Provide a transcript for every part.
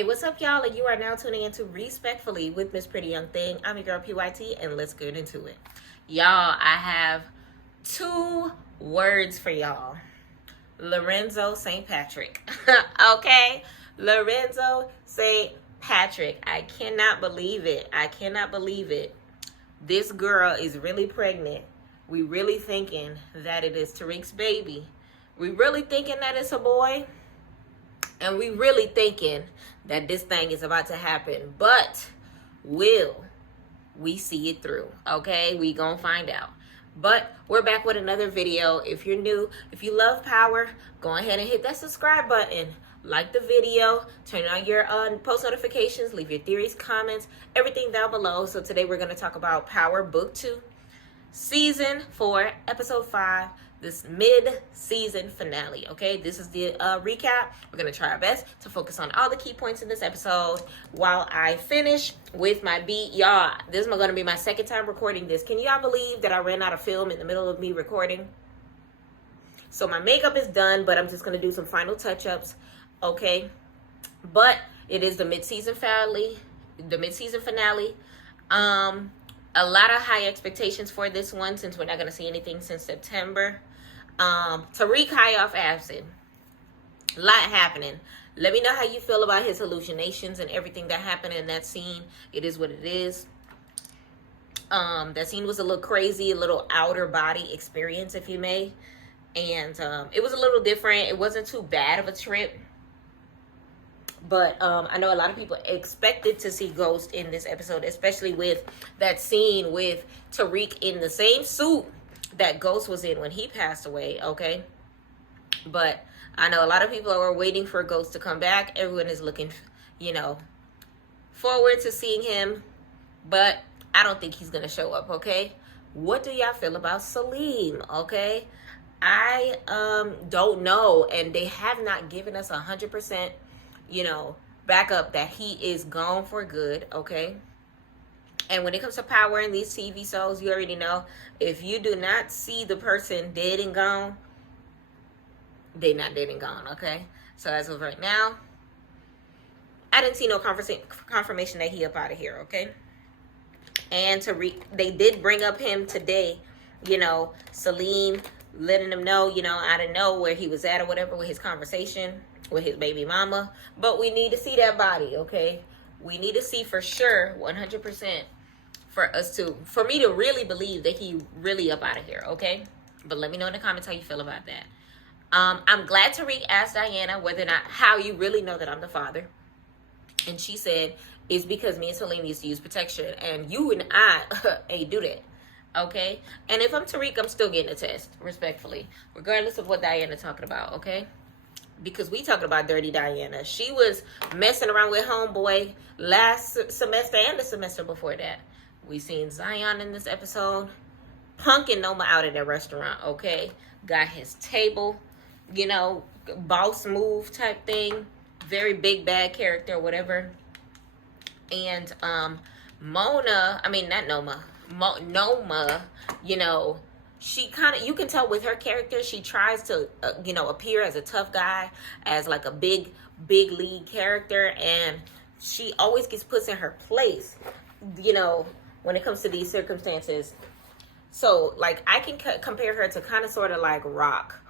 Hey, what's up, y'all? And you are now tuning into Respectfully with Miss Pretty Young Thing. I'm your girl, PYT, and let's get into it. Y'all, I have 2 words for y'all. Lorenzo St. Patrick. Okay? Lorenzo St. Patrick. I cannot believe it. I cannot believe it. This girl is really pregnant. We really thinking that it is TARIQ's baby. We really thinking that it's a boy. And we really thinking that this thing is about to happen. But will we see it through? Okay, we gonna find out. But we're back with another video. If you're new, if you love power, go ahead and hit that subscribe button. Like the video, turn on your post notifications, leave your theories, comments, everything down below. So today we're going to talk about Power Book 2, Season 4, Episode 5, this mid-season finale, okay? This is the recap. We're going to try our best to focus on all the key points in this episode while I finish with my beat. Y'all, this is going to be my second time recording this. Can y'all believe that I ran out of film in the middle of me recording? So my makeup is done, but I'm just going to do some final touch-ups, okay? But it is the mid-season finale. A lot of high expectations for this one since we're not going to see anything since September. TARIQ high off acid. A lot happening. Let me know how you feel about his hallucinations and everything that happened in that scene. It is what it is. That scene was a little crazy, a little outer body experience, if you may. And it was a little different. It wasn't too bad of a trip. But I know a lot of people expected to see Ghost in this episode, especially with that scene with TARIQ in the same suit that Ghost was in when he passed away, okay? But I know a lot of people are waiting for Ghost to come back. Everyone is looking, forward to seeing him. But I don't think he's going to show up, okay? What do y'all feel about Salim, okay? I don't know, and they have not given us 100%, back up that he is gone for good, okay? And when it comes to power in these TV shows, you already know, if you do not see the person dead and gone, they not dead and gone, okay? So as of right now, I didn't see no confirmation that he up out of here, okay? And they did bring up him today, Salim, letting him know, I didn't know where he was at or whatever with his conversation with his baby mama. But we need to see that body, okay? We need to see for sure, 100%, for me to really believe that he really up out of here, okay? But let me know in the comments how you feel about that. I'm glad TARIQ asked Diana whether or not, how you really know that I'm the father. And she said, it's because me and Salim used to use protection, and you and I ain't do that. Okay, and if I'm TARIQ, I'm still getting a test, respectfully, regardless of what Diana talking about, okay? Because we talking about dirty Diana. She was messing around with homeboy last semester and the semester before that. We seen Zion in this episode punking Noma out at that restaurant, okay? Got his table, boss move type thing, very big bad character, whatever. And Noma, she kind of, you can tell with her character, she tries to, appear as a tough guy, as like a big league character, and she always gets put in her place, when it comes to these circumstances. So, like, I can compare her to kind of sort of like Rock,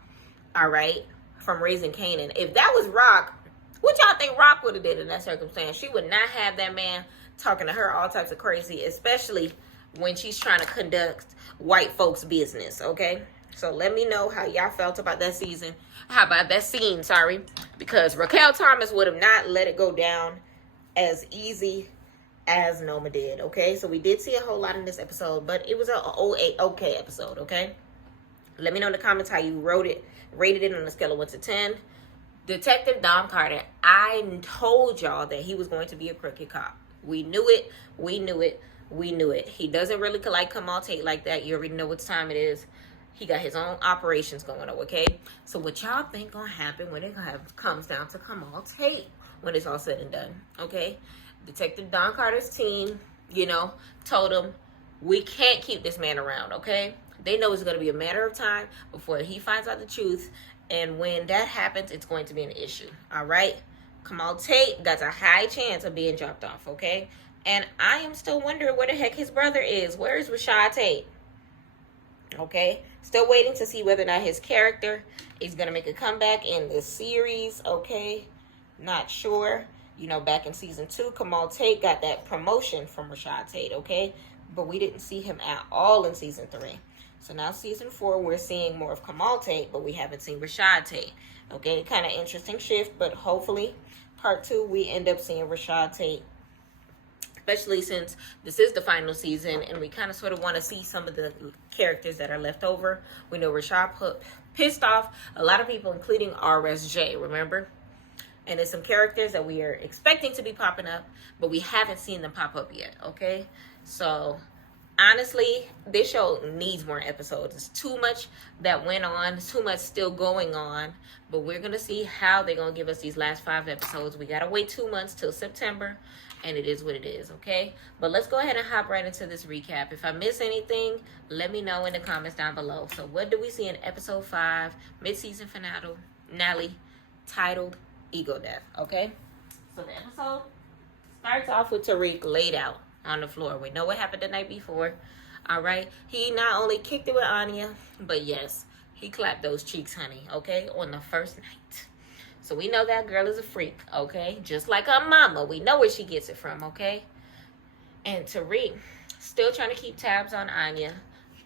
all right, from Raising Kanan. If that was Rock, what y'all think Rock would have did in that circumstance? She would not have that man talking to her all types of crazy, especially when she's trying to conduct white folks' business, okay? So let me know how y'all felt about that scene, because Raquel Thomas would have not let it go down as easy as Noma did, okay? So we did see a whole lot in this episode, but it was an okay episode, okay? Let me know in the comments how you rated it on a scale of 1 to 10. Detective Dom Carter, I told y'all that he was going to be a crooked cop. We knew it. He doesn't really like Kamal Tate like that. You already know what time it is. He got his own operations going on, okay? So what y'all think gonna happen when it comes down to Kamal Tate when it's all said and done, okay? Detective Don Carter's team, told him, we can't keep this man around, okay? They know it's going to be a matter of time before he finds out the truth. And when that happens, it's going to be an issue, all right? Kamal Tate got a high chance of being dropped off, okay? And I am still wondering where the heck his brother is. Where is Rashad Tate? Okay? Still waiting to see whether or not his character is going to make a comeback in this series, okay? Not sure. You know, back in season 2, Kamal Tate got that promotion from Rashad Tate, okay? But we didn't see him at all in season 3. So now season 4, we're seeing more of Kamal Tate, but we haven't seen Rashad Tate. Okay, kind of interesting shift, but hopefully part 2, we end up seeing Rashad Tate, especially since this is the final season, and we kind of sort of want to see some of the characters that are left over. We know Rashad pissed off a lot of people, including RSJ, remember? And there's some characters that we are expecting to be popping up, but we haven't seen them pop up yet, okay? So, honestly, this show needs more episodes. It's too much that went on. It's too much still going on. But we're going to see how they're going to give us these last 5 episodes. We got to wait 2 months till September. And it is what it is, okay? But let's go ahead and hop right into this recap. If I miss anything, let me know in the comments down below. So what do we see in episode 5, mid-season finale, titled Ego Death, okay? So the episode starts off with TARIQ laid out on the floor. We know what happened the night before. All right. He not only kicked it with Anya, but yes, he clapped those cheeks, honey. Okay. On the first night. So we know that girl is a freak. Okay. Just like her mama. We know where she gets it from. Okay. And TARIQ still trying to keep tabs on Anya.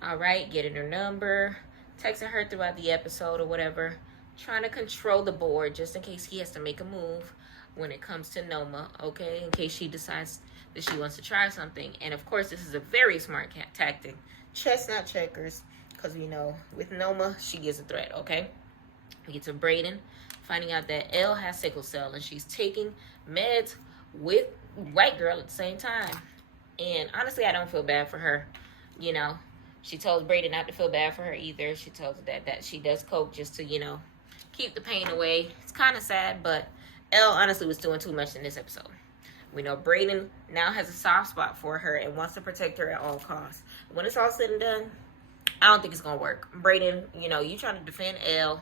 All right. Getting her number, texting her throughout the episode or whatever. Trying to control the board just in case he has to make a move when it comes to Noma. Okay. In case she decides that she wants to try something. And of course, this is a very smart tactic. Chess, not checkers. Because we know with Noma, she gives a threat, okay? We get to Brayden finding out that Elle has sickle cell. And she's taking meds with white girl at the same time. And honestly, I don't feel bad for her. You know, she told Brayden not to feel bad for her either. She tells her that she does coke just to, you know, keep the pain away. It's kind of sad, but Elle honestly was doing too much in this episode. We know Brayden now has a soft spot for her and wants to protect her at all costs. When it's all said and done, I don't think it's going to work. Brayden, you know, you trying to defend Elle,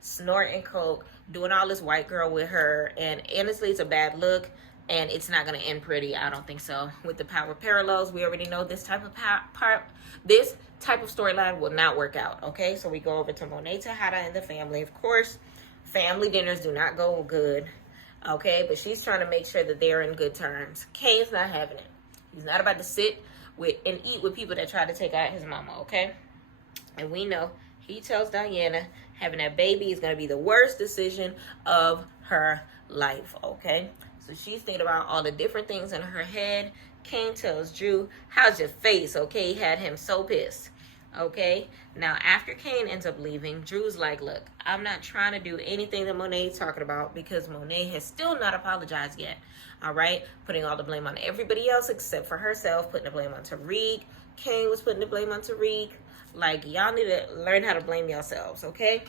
snorting coke, doing all this white girl with her. And honestly, it's a bad look. And it's not going to end pretty. I don't think so. With the power parallels, we already know this type of storyline will not work out. Okay, so we go over to Monet, Tejada, and the family. Of course, family dinners do not go good. Okay, but she's trying to make sure that they're in good terms. Kane's not having it. He's not about to sit with and eat with people that try to take out his mama, okay? And we know he tells Diana having that baby is going to be the worst decision of her life, okay? So she's thinking about all the different things in her head. Kane tells Drew, how's your face, okay? He had him so pissed. Okay, now after Kane ends up leaving, Drew's like, look, I'm not trying to do anything that Monet's talking about because Monet has still not apologized yet. All right, putting all the blame on everybody else except for herself, putting the blame on TARIQ. Kane was putting the blame on TARIQ. Like, y'all need to learn how to blame yourselves, okay?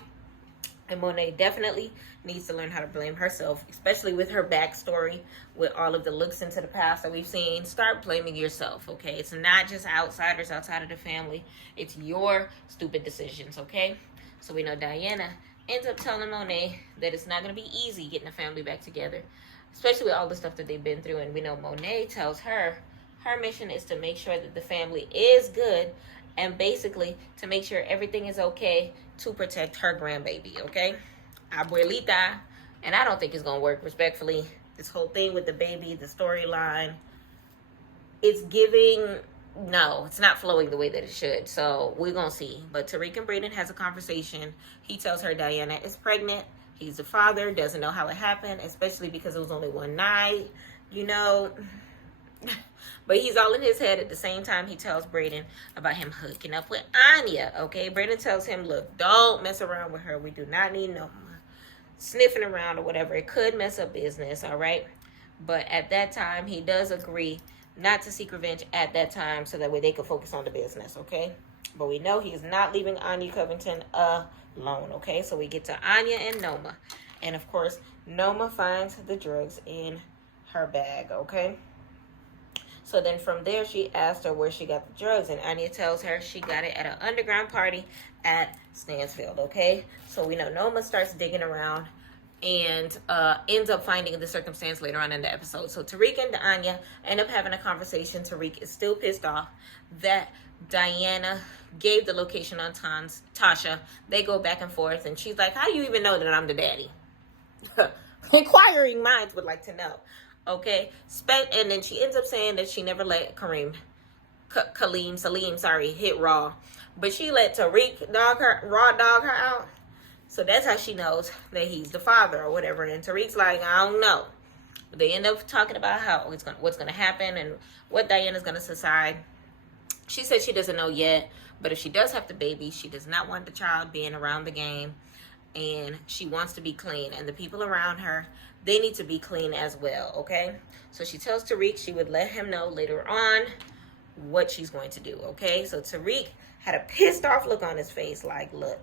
And Monet definitely needs to learn how to blame herself, especially with her backstory, with all of the looks into the past that we've seen. Start blaming yourself, okay? It's not just outsiders outside of the family. It's your stupid decisions, okay? So we know Diana ends up telling Monet that it's not going to be easy getting the family back together, especially with all the stuff that they've been through. And we know Monet tells her mission is to make sure that the family is good and basically to make sure everything is okay to protect her grandbaby, okay? Abuelita, and I don't think it's going to work, respectfully. This whole thing with the baby, the storyline, it's giving, no, it's not flowing the way that it should. So we're going to see. But TARIQ and Brayden has a conversation. He tells her Diana is pregnant. He's the father, doesn't know how it happened, especially because it was only one night, you know. But he's all in his head. At the same time, he tells Brayden about him hooking up with Anya, okay? Brayden tells him, look, don't mess around with her. We do not need no sniffing around or whatever. It could mess up business, all right? But at that time, he does agree not to seek revenge at that time so that way they can focus on the business, okay? But we know he's not leaving Anya Covington alone, okay? So we get to Anya and Noma. And, of course, Noma finds the drugs in her bag, okay? So then from there, she asked her where she got the drugs. And Anya tells her she got it at an underground party at Stansfield, okay? So we know Noma starts digging around and ends up finding the circumstance later on in the episode. So Tariq and Anya end up having a conversation. Tariq is still pissed off that Diana gave the location on Tasha. They go back and forth, and she's like, how do you even know that I'm the daddy? Inquiring minds would like to know. Okay, and then she ends up saying that she never let Salim, hit Raw, but she let Tariq Raw dog her out. So that's how she knows that he's the father or whatever. And Tariq's like, I don't know. They end up talking about what's gonna happen and what Diana's gonna decide. She said she doesn't know yet, but if she does have the baby, she does not want the child being around the game, and she wants to be clean. And the people around her, they need to be clean as well, okay? So she tells Tariq she would let him know later on what she's going to do, okay? So Tariq had a pissed off look on his face, like, look,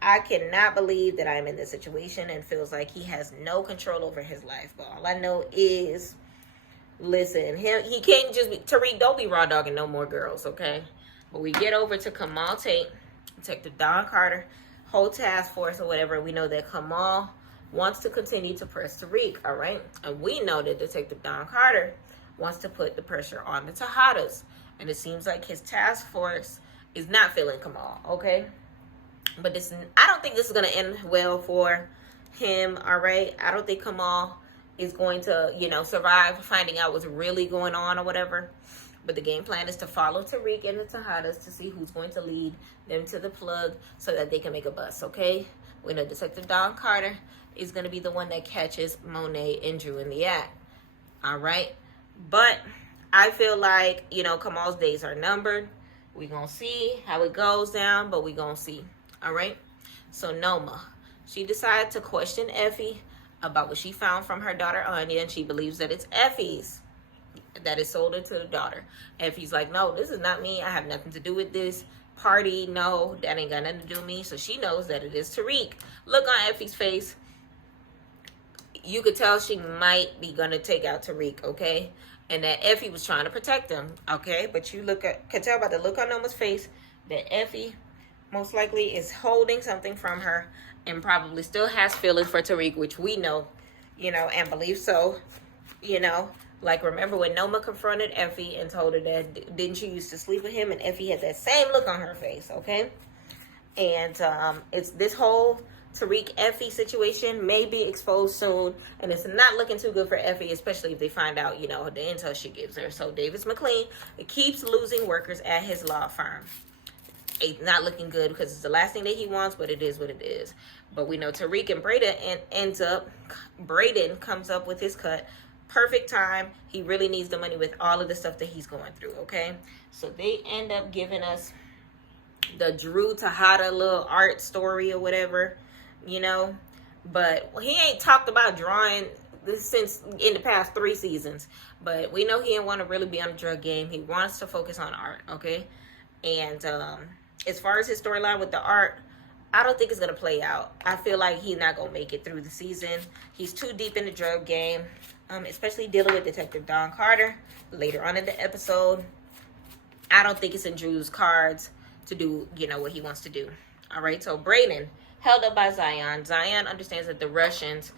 I cannot believe that I'm in this situation, and feels like he has no control over his life. But all I know is, listen, he can't just be, Tariq, don't be raw dogging no more girls, okay? But we get over to Kamal Tate, Detective Don Carter, whole task force or whatever. We know that Kamal wants to continue to press Tariq, all right? And we know that Detective Don Carter wants to put the pressure on the Tejadas. And it seems like his task force is not feeling Kamal, okay? But I don't think this is going to end well for him, all right? I don't think Kamal is going to, survive finding out what's really going on or whatever. But the game plan is to follow Tariq and the Tejadas to see who's going to lead them to the plug so that they can make a bust, okay? We know Detective Don Carter is going to be the one that catches Monet and Drew in the act, all right? But I feel like, Kamal's days are numbered. We're going to see how it goes down, but we're going to see. All right. So Noma, she decided to question Effie about what she found from her daughter Anya, and she believes that it's Effie's that is sold it to the daughter. Effie's like, no, this is not me. I have nothing to do with this party. No, that ain't got nothing to do with me. So she knows that it is Tariq. Look on Effie's face. You could tell she might be gonna take out Tariq, okay? And that Effie was trying to protect him, okay? But you could tell by the look on Noma's face that Effie most likely is holding something from her and probably still has feelings for Tariq, which we know, and believe so, Like, remember when Noma confronted Effie and told her that, didn't you used to sleep with him? And Effie had that same look on her face, okay? And it's this whole Tariq-Effie situation may be exposed soon, and it's not looking too good for Effie, especially if they find out, the intel she gives her. So Davis McLean keeps losing workers at his law firm. It's not looking good because it's the last thing that he wants, but it is what it is. But we know Tariq and Braden comes up with his cut. Perfect time. He really needs the money with all of the stuff that he's going through, okay? So they end up giving us the Drew Tejada little art story or whatever, But he ain't talked about drawing this since in the past 3 seasons. But we know he didn't want to really be on the drug game. He wants to focus on art, okay? And as far as his storyline with the art, I don't think it's going to play out. I feel like he's not going to make it through the season. He's too deep in the drug game, especially dealing with Detective Don Carter later on in the episode. I don't think it's in Drew's cards to do, what he wants to do. All right, so Braden, held up by Zion. Zion understands that the Russians,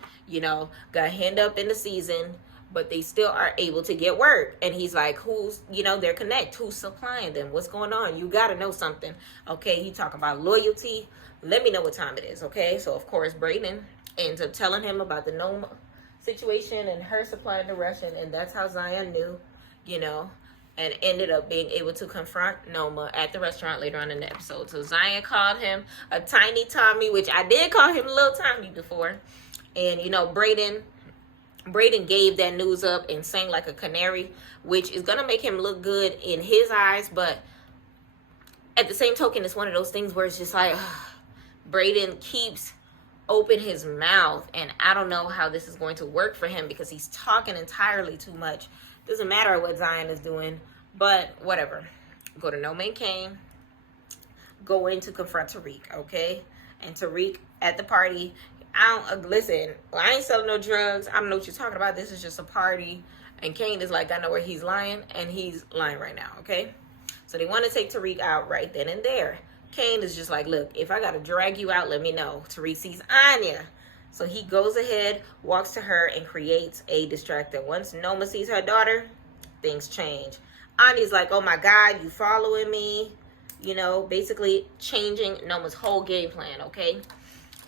got hand up in the season, but they still are able to get work. And he's like, who's, their connect, who's supplying them? What's going on? You got to know something. Okay, he talking about loyalty. Let me know what time it is, okay? So, of course, Braden ends up telling him about the Noma situation and her supplying the Russian. And that's how Zion knew, and ended up being able to confront Noma at the restaurant later on in the episode. So, Zion called him a tiny Tommy, which I did call him a little Tommy before. And, Braden gave that news up and sang like a canary, which is going to make him look good in his eyes. But at the same token, it's one of those things where it's just like, Braden keeps open his mouth. And I don't know how this is going to work for him because he's talking entirely too much. Doesn't matter what Zion is doing, but whatever. Go to No Man Kane. Go in to confront Tariq, okay? And Tariq at the party, listen, I ain't selling no drugs. I don't know what you're talking about. This is just a party. And Kane is like, I know where he's lying, and he's lying right now, okay? So they want to take Tariq out right then and there. Kane is just like, look, if I got to drag you out, let me know. Tariq sees Anya. So he goes ahead, walks to her, and creates a distractor. Once Noma sees her daughter, things change. Anya's like, oh my God, you following me? You know, basically changing Noma's whole game plan, okay?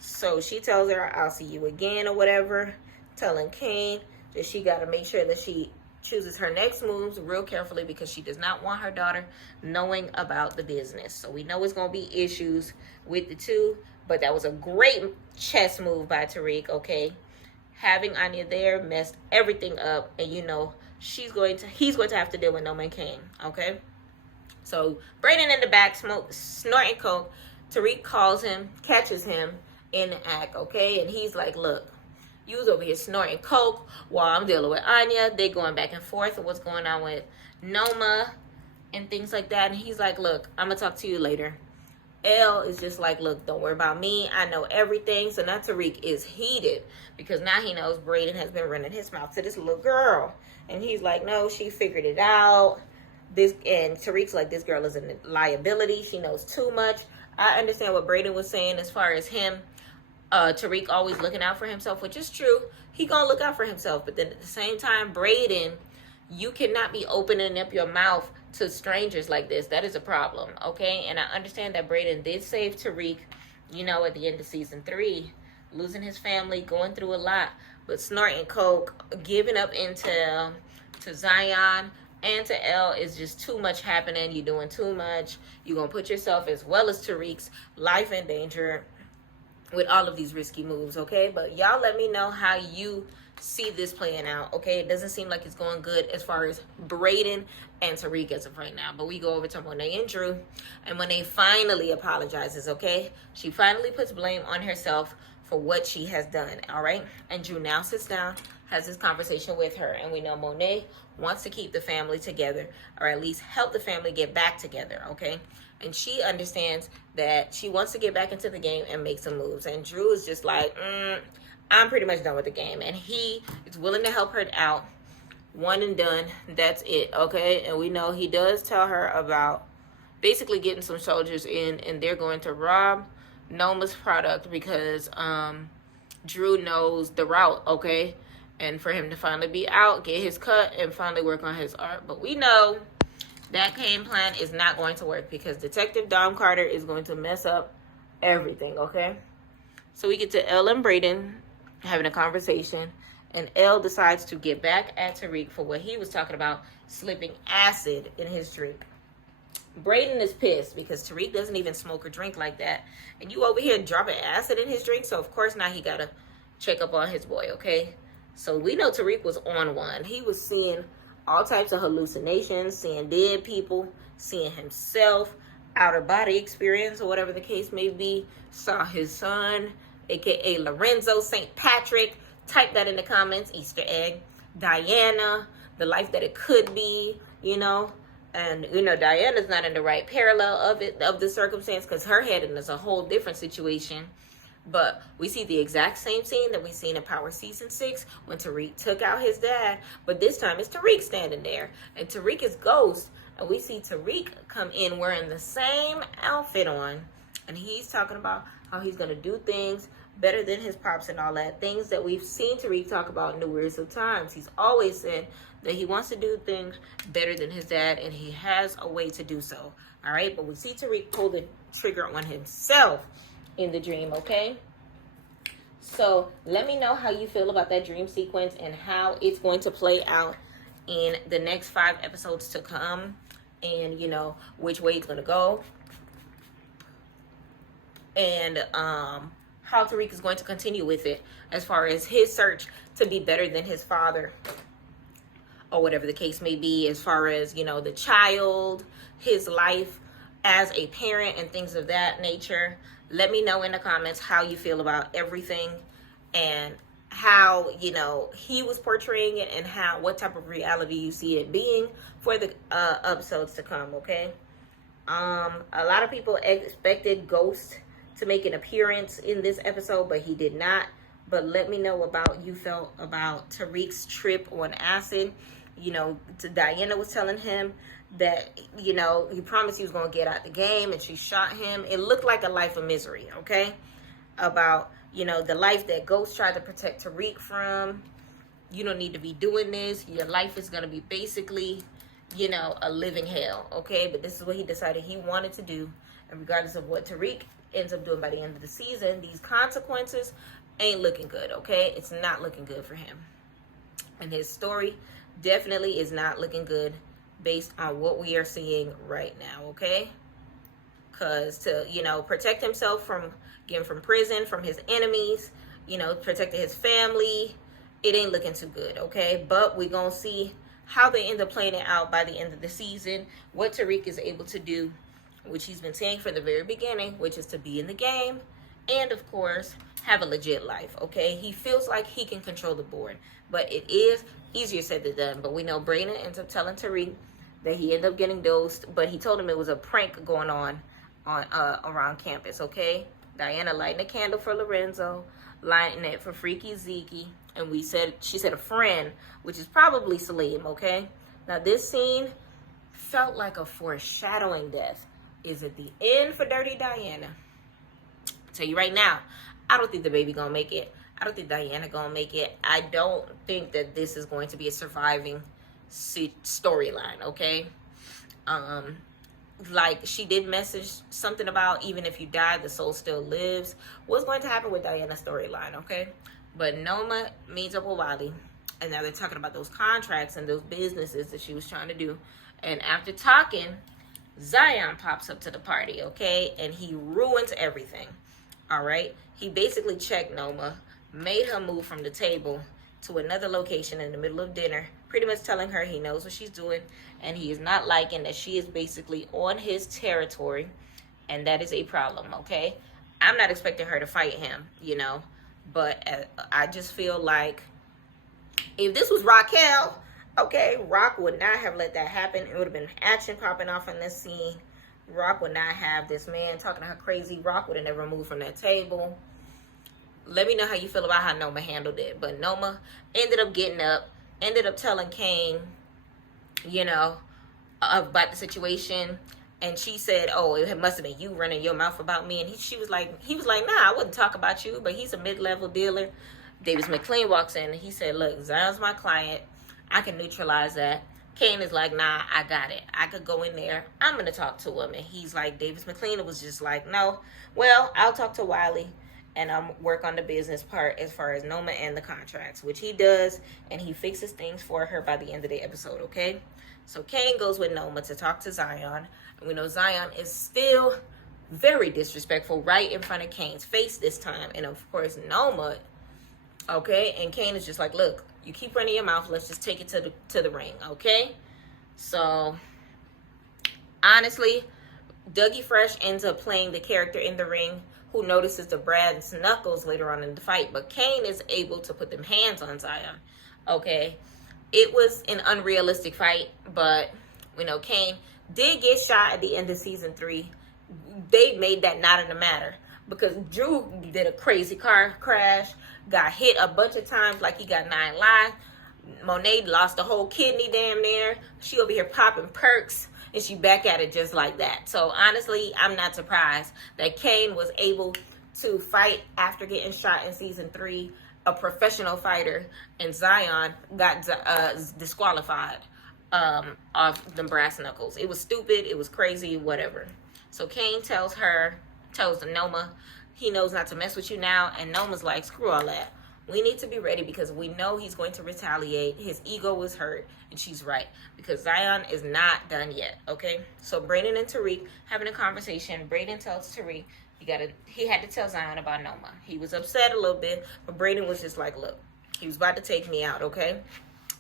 So she tells her, I'll see you again or whatever, telling Kane that she got to make sure that she chooses her next moves real carefully because she does not want her daughter knowing about the business. So we know it's going to be issues with the two, but that was a great chess move by TARIQ, okay? Having Anya there messed everything up, and you know, he's going to have to deal with Noma and Kane, okay? So Brayden in the back, snorting coke. TARIQ calls him, catches him in the act, okay? And he's like, look, you was over here snorting coke while I'm dealing with Anya. They going back and forth of what's going on with Noma and things like that. And he's like, look, I'm going to talk to you later. Elle is just like, look, don't worry about me. I know everything. So now TARIQ is heated because now he knows Brayden has been running his mouth to this little girl. And he's like, no, she figured it out. And TARIQ's like, this girl is a liability. She knows too much. I understand what Brayden was saying as far as him, TARIQ always looking out for himself, which is true. He gonna look out for himself. But then at the same time, Brayden, you cannot be opening up your mouth to strangers like this. That is a problem, okay? And I understand that Brayden did save TARIQ, you know, at the end of season 3, losing his family, going through a lot, but snorting coke, giving up intel to Zion and to Elle is just too much happening. You're doing too much. You're going to put yourself as well as TARIQ's life in danger with all of these risky moves, okay? But y'all let me know how you see this playing out, okay? It doesn't seem like it's going good as far as Brayden and TARIQ as of right now. But we go over to Monet and Drew. And Monet finally apologizes, okay? She finally puts blame on herself for what she has done, all right? And Drew now sits down, has this conversation with her. And we know Monet wants to keep the family together, or at least help the family get back together, okay? And she understands that she wants to get back into the game and make some moves. And Drew is just like, I'm pretty much done with the game. And he is willing to help her out. One and done. That's it, okay? And we know he does tell her about basically getting some soldiers in, and they're going to rob Noma's product because Drew knows the route, okay? And for him to finally be out, get his cut, and finally work on his art. But we know that game plan is not going to work because Detective Dom Carter is going to mess up everything, okay? So we get to Elle and Brayden having a conversation, and Elle decides to get back at TARIQ for what he was talking about, slipping acid in his drink. Brayden is pissed because TARIQ doesn't even smoke or drink like that, and you over here dropping acid in his drink, so of course now he gotta check up on his boy, okay? So we know TARIQ was on one. He was seeing all types of hallucinations, seeing dead people, seeing himself, outer body experience, or whatever the case may be. Saw his son, aka Lorenzo St. Patrick. Type that in the comments, Easter egg. Diana, the life that it could be, you know. And, you know, Diana's not in the right parallel of the circumstance because her head is a whole different situation. But we see the exact same scene that we seen in Power Season 6 when TARIQ took out his dad. But this time it's TARIQ standing there. And TARIQ is Ghost. And we see TARIQ come in wearing the same outfit on. And he's talking about how he's going to do things better than his pops and all that. Things that we've seen TARIQ talk about in the weirdest of times. He's always said that he wants to do things better than his dad. And he has a way to do so. All right. But we see TARIQ pull the trigger on himself in the dream, okay? So let me know how you feel about that dream sequence and how it's going to play out in the next 5 episodes to come, and you know which way it's going to go, and how TARIQ is going to continue with it as far as his search to be better than his father, or whatever the case may be, as far as, you know, the child, his life as a parent and things of that nature. Let me know in the comments how you feel about everything and how, you know, he was portraying it and what type of reality you see it being for the episodes to come, okay? A lot of people expected Ghost to make an appearance in this episode, but he did not. But let me know about you felt about TARIQ's trip on acid. You know, Diana was telling him that, you know, he promised he was going to get out the game, and she shot him. It looked like a life of misery, okay? About you know, the life that Ghost tried to protect Tariq from. You don't need to be doing this. Your life is going to be basically, you know, a living hell, okay? But this is what he decided he wanted to do. And regardless of what Tariq ends up doing by the end of the season, these consequences ain't looking good, okay? It's not looking good for him. And his story definitely is not looking good based on what we are seeing right now, okay? Because to, you know, protect himself from getting from prison, from his enemies, you know, protecting his family, it ain't looking too good, okay? But we're going to see how they end up playing it out by the end of the season, what Tariq is able to do, which he's been saying from the very beginning, which is to be in the game and, of course, have a legit life, okay? He feels like he can control the board, but it is easier said than done. But we know Brayden ends up telling Tariq that he ended up getting dosed, but he told him it was a prank going on around campus, okay? Diana lighting a candle for Lorenzo, lighting it for Freaky Zeke, and she said a friend, which is probably Salim, okay? Now this scene felt like a foreshadowing death. Is it the end for Dirty Diana? I'll tell you right now, I don't think the baby gonna make it. I don't think Diana gonna make it. I don't think that this is going to be a surviving storyline, okay? Like, she did message something about even if you die, the soul still lives. What's going to happen with Diana's storyline, okay? But Noma meets up with Wally, and now they're talking about those contracts and those businesses that she was trying to do. And after talking, Zion pops up to the party, okay? And he ruins everything, all right? He basically checked Noma, made her move from the table to another location in the middle of dinner, pretty much telling her he knows what she's doing, and he is not liking that she is basically on his territory, and that is a problem, okay? I'm not expecting her to fight him, you know, but I just feel like if this was Raquel, okay, Rock would not have let that happen. It would have been action popping off in this scene. Rock would not have this man talking to her crazy. Rock would have never moved from that table. Let me know how you feel about how Noma handled it. But Noma ended up getting up, ended up telling Kane, you know, about the situation. And she said, oh, it must have been you running your mouth about me. And he was like, nah, I wouldn't talk about you. But he's a mid-level dealer. Davis McLean walks in and he said, look, Zion's my client. I can neutralize that. Kane is like, nah, I got it. I could go in there. I'm going to talk to him. And he's like, Davis McLean was just like, no, well, I'll talk to Wiley and I'll work on the business part as far as Noma and the contracts, which he does, and he fixes things for her by the end of the episode, okay? So Kane goes with Noma to talk to Zion, and we know Zion is still very disrespectful right in front of Kane's face this time, and of course Noma, okay? And Kane is just like, look, you keep running your mouth, let's just take it to the ring, okay? So, honestly, Dougie Fresh ends up playing the character in the ring who notices the Brad's knuckles later on in the fight, but Kane is able to put them hands on Zion, okay? It was an unrealistic fight, but, you know, Kane did get shot at the end of season 3. They made that not in the matter because Drew did a crazy car crash, got hit a bunch of times like he got 9 lives. Monet lost a whole kidney damn near. She over here popping perks, and she back at it just like that. So honestly, I'm not surprised that Kane was able to fight after getting shot in season 3, a professional fighter, and Zion got disqualified off the brass knuckles. It was stupid, it was crazy, whatever. So Kane tells Noma he knows not to mess with you now, and Noma's like, screw all that. We need to be ready because we know he's going to retaliate. His ego was hurt, and she's right because Zion is not done yet, okay? So Brayden and Tariq having a conversation. Brayden tells Tariq he had to tell Zion about Noma. He was upset a little bit, but Brayden was just like, look, he was about to take me out, okay?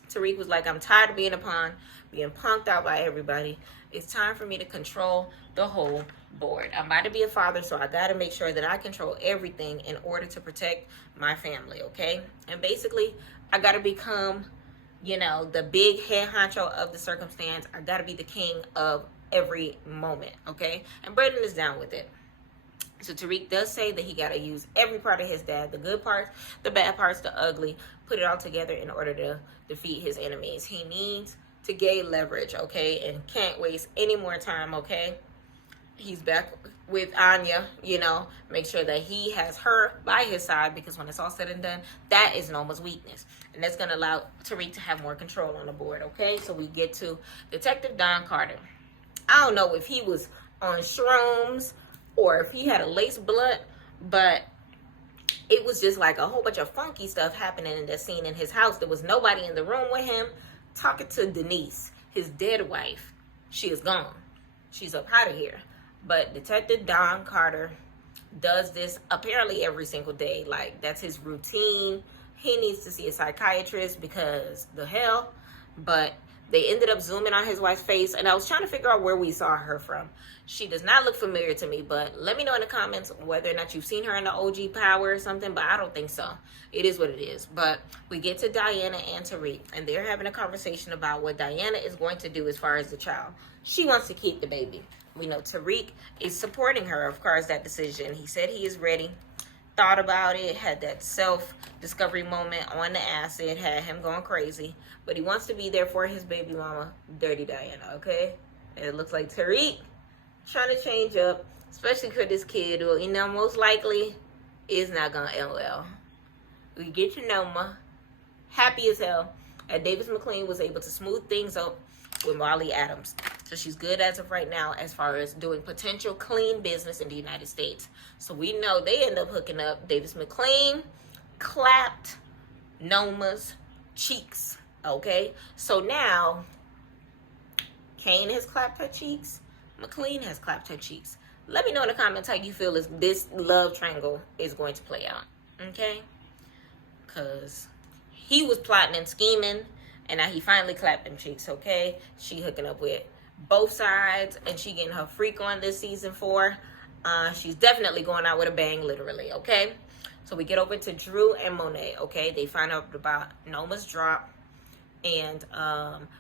Tariq was like, I'm tired of being a pawn, being punked out by everybody. It's time for me to control the whole board. I'm about to be a father, so I got to make sure that I control everything in order to protect my family, okay? And basically, I got to become, you know, the big head honcho of the circumstance. I got to be the king of every moment, okay? And Brayden is down with it. So Tariq does say that he got to use every part of his dad, the good parts, the bad parts, the ugly, put it all together in order to defeat his enemies. He needs to gain leverage, okay? And can't waste any more time, okay? he's back with Anya, make sure that he has her by his side, because when it's all said and done, that is Noma's weakness. And that's going to allow Tariq to have more control on the board, okay? So we get to Detective Don Carter. I don't know if he was on shrooms or if he had a lace blunt, but it was just like a whole bunch of funky stuff happening in that scene in his house. There was nobody in the room with him talking to Denise, his dead wife. She is gone. She's up out of here. But Detective Don Carter does this apparently every single day. Like, that's his routine. He needs to see a psychiatrist because the hell. But they ended up zooming on his wife's face, and I was trying to figure out where we saw her from. She does not look familiar to me, but let me know in the comments whether or not you've seen her in the OG Power or something, but I don't think so. It is what it is. But we get to Diana and Tariq, and they're having a conversation about what Diana is going to do as far as the child. She wants to keep the baby. We know Tariq is supporting her, of course, that decision. He said he is ready, thought about it, had that self-discovery moment on the acid, had him going crazy. But he wants to be there for his baby mama, Dirty Diana, okay? And it looks like Tariq trying to change up, especially for this kid who, most likely is not going to LL. We get to Noma, happy as hell, and Davis McLean was able to smooth things up with Marley Adams. So she's good as of right now as far as doing potential clean business in the United States. So we know they end up hooking up. Davis McLean clapped Noma's cheeks, okay? So now, Kane has clapped her cheeks. McLean has clapped her cheeks. Let me know in the comments how you feel this love triangle is going to play out, okay? Because he was plotting and scheming, and now he finally clapped them cheeks, okay? She hooking up with both sides, and she getting her freak on this season 4. She's definitely going out with a bang, literally, okay? So we get over to Drew and Monet, okay? They find out about Noma's drop, and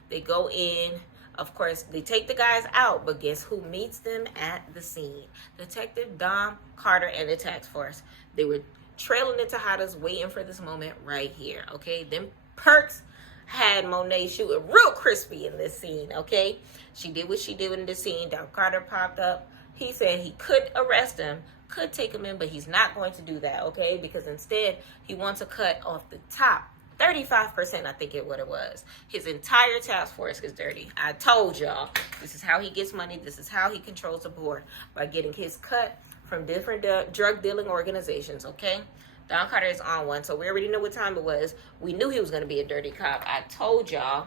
they go in. Of course, they take the guys out, but guess who meets them at the scene? Detective Don Carter and the task force. They were trailing into Tejadas, waiting for this moment right here, okay? Them perks had Monet shooting real crispy in this scene, okay? She did what she did in the scene. Don Carter popped up. He said he could arrest him, could take him in, but he's not going to do that, okay? Because instead, he wants to cut off the top 35%, I think what it was. His entire task force is dirty. I told y'all, this is how he gets money. This is how he controls the board, by getting his cut from different drug dealing organizations, okay? Don Carter is on one, so we already know what time it was. We knew he was going to be a dirty cop. I told y'all.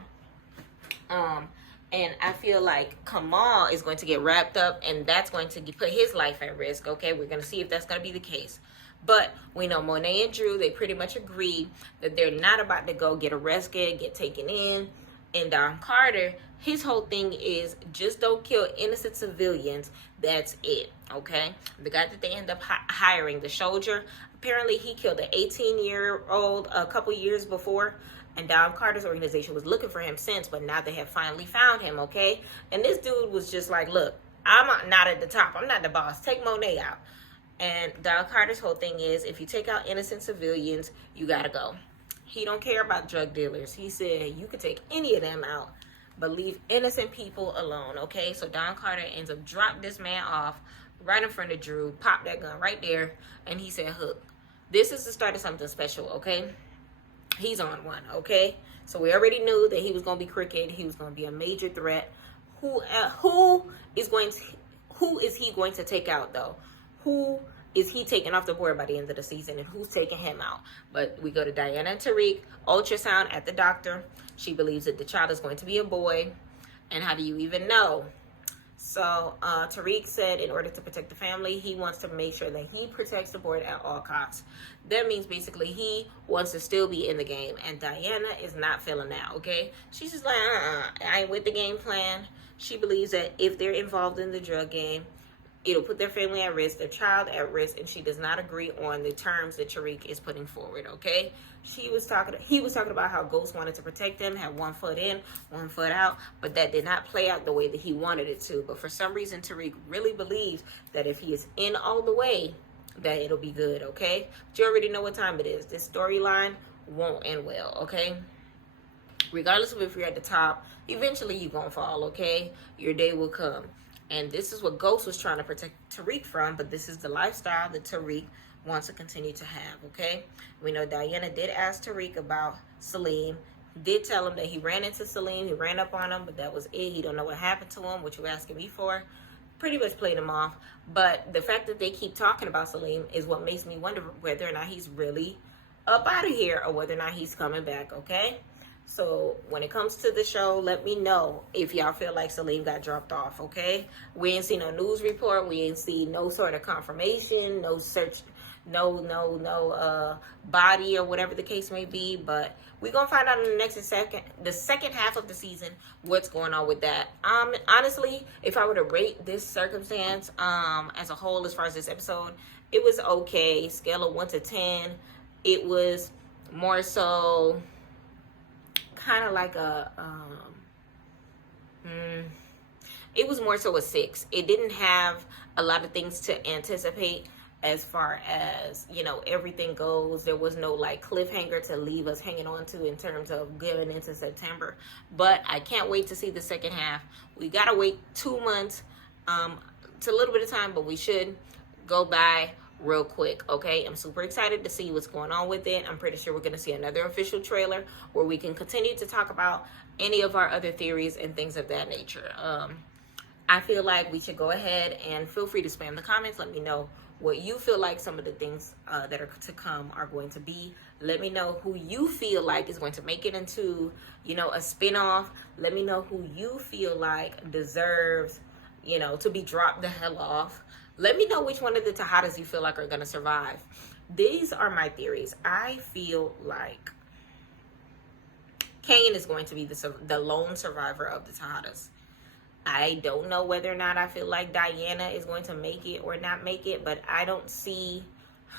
And I feel like Kamal is going to get wrapped up, and that's going to put his life at risk, okay? We're going to see if that's going to be the case. But we know Monet and Drew, they pretty much agreed that they're not about to go get arrested, get taken in. And Don Carter, his whole thing is just don't kill innocent civilians. That's it, okay? The guy that they end up hiring, the soldier, apparently he killed an 18-year-old a couple years before. And Don Carter's organization was looking for him since, but now they have finally found him, okay? And this dude was just like, look, I'm not at the top. I'm not the boss. Take Monet out. And Don Carter's whole thing is, if you take out innocent civilians, you gotta go. He don't care about drug dealers. He said you could take any of them out, but leave innocent people alone, okay? So Don Carter ends up dropping this man off right in front of Drew, pop that gun right there, and he said, "Hook, this is the start of something special, okay?" He's on one, okay? So we already knew that he was gonna be crooked. He was gonna be a major threat. Who is he going to take out though? Who is he taking off the board by the end of the season, and who's taking him out? But we go to Diana and Tariq, ultrasound at the doctor. She believes that the child is going to be a boy. And how do you even know? So Tariq said in order to protect the family, he wants to make sure that he protects the board at all costs. That means basically he wants to still be in the game. And Diana is not feeling that, okay? She's just like, I ain't with the game plan. She believes that if they're involved in the drug game, it'll put their family at risk, their child at risk, and she does not agree on the terms that Tariq is putting forward, okay? He was talking about how Ghost wanted to protect him, had 1 foot in, 1 foot out, but that did not play out the way that he wanted it to. But for some reason, Tariq really believes that if he is in all the way, that it'll be good, okay? But you already know what time it is. This storyline won't end well, okay? Regardless of if you're at the top, eventually you're going to fall, okay? Your day will come. And this is what Ghost was trying to protect TARIQ from, but this is the lifestyle that TARIQ wants to continue to have, okay? We know Diana did ask TARIQ about Salim. Did tell him that he ran into Salim. He ran up on him, but that was it. He don't know what happened to him, which you were asking me for. Pretty much played him off. But the fact that they keep talking about Salim is what makes me wonder whether or not he's really up out of here or whether or not he's coming back, okay? So when it comes to the show, let me know if y'all feel like Salim got dropped off, okay? We ain't see no news report. We ain't see no sort of confirmation, no search, no body or whatever the case may be. But we're gonna find out in the second half of the season what's going on with that. Honestly, if I were to rate this circumstance as a whole, as far as this episode, it was okay. Scale of 1 to 10, it was more so kind of like it was more so a 6. It didn't have a lot of things to anticipate as far as, you know, everything goes. There was no like cliffhanger to leave us hanging on to in terms of going into September. But I can't wait to see the second half. We gotta wait 2 months. It's a little bit of time, but we should go by real quick, okay? I'm super excited to see what's going on with it. I'm pretty sure we're going to see another official trailer where we can continue to talk about any of our other theories and things of that nature. I feel like we should go ahead and feel free to spam the comments. Let me know what you feel like some of the things that are to come are going to be. Let me know who you feel like is going to make it into, you know, a spinoff. Let me know who you feel like deserves, you know, to be dropped the hell off. Let me know which one of the Tejadas you feel like are going to survive. These are my theories. I feel like Kane is going to be the lone survivor of the Tejadas. I don't know whether or not I feel like Diana is going to make it or not make it, but I don't see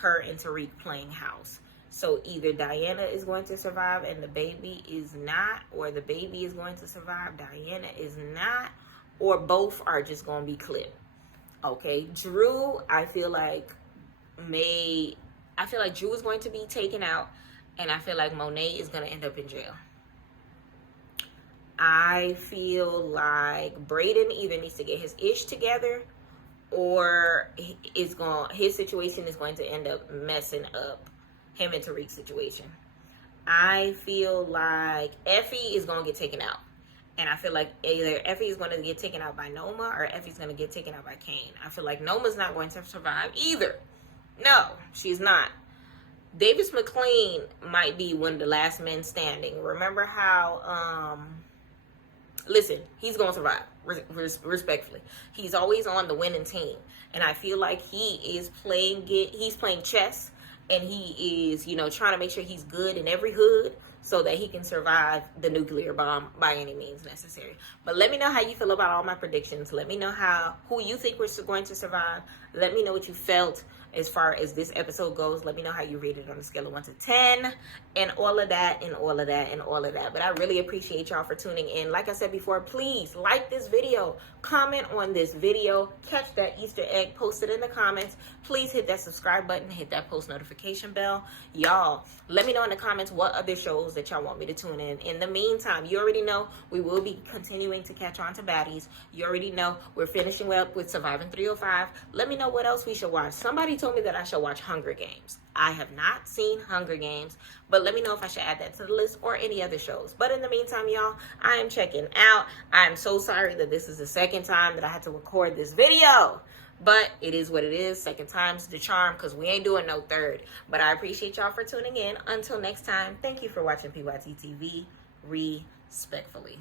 her and TARIQ playing house. So either Diana is going to survive and the baby is not, or the baby is going to survive, Diana is not, or both are just going to be clipped. Okay, Drew, I feel like Drew is going to be taken out, and I feel like Monet is going to end up in jail. I feel like Brayden either needs to get his ish together, or his situation is going to end up messing up him and TARIQ's situation. I feel like Effie is going to get taken out. And I feel like either Effie is going to get taken out by Noma or Effie's going to get taken out by Kane. I feel like Noma's not going to survive either. No, she's not. Davis McLean might be one of the last men standing. Remember how, listen, he's going to survive, respectfully. He's always on the winning team. And I feel like he's playing chess. And he is, you know, trying to make sure he's good in every hood, so that he can survive the nuclear bomb by any means necessary. But let me know how you feel about all my predictions. Let me know who you think we're going to survive. Let me know what you felt as far as this episode goes. Let me know how you rate it on a scale of 1 to 10, and all of that, and all of that, and all of that. But I really appreciate y'all for tuning in. Like I said before, please like this video, comment on this video, catch that Easter egg, post it in the comments. Please hit that subscribe button, hit that post notification bell. Y'all, let me know in the comments what other shows that y'all want me to tune in. In the meantime, you already know we will be continuing to catch on to baddies. You already know we're finishing up with Surviving 305. Let me know what else we should watch. Somebody told me that I should watch Hunger Games. I have not seen Hunger Games, but let me know if I should add that to the list or any other shows. But in the meantime, y'all, I am checking out. I am so sorry that this is the second time that I had to record this video, but it is what it is. Second time's the charm, because we ain't doing no third. But I appreciate y'all for tuning in. Until next time, thank you for watching PYT TV. Respectfully.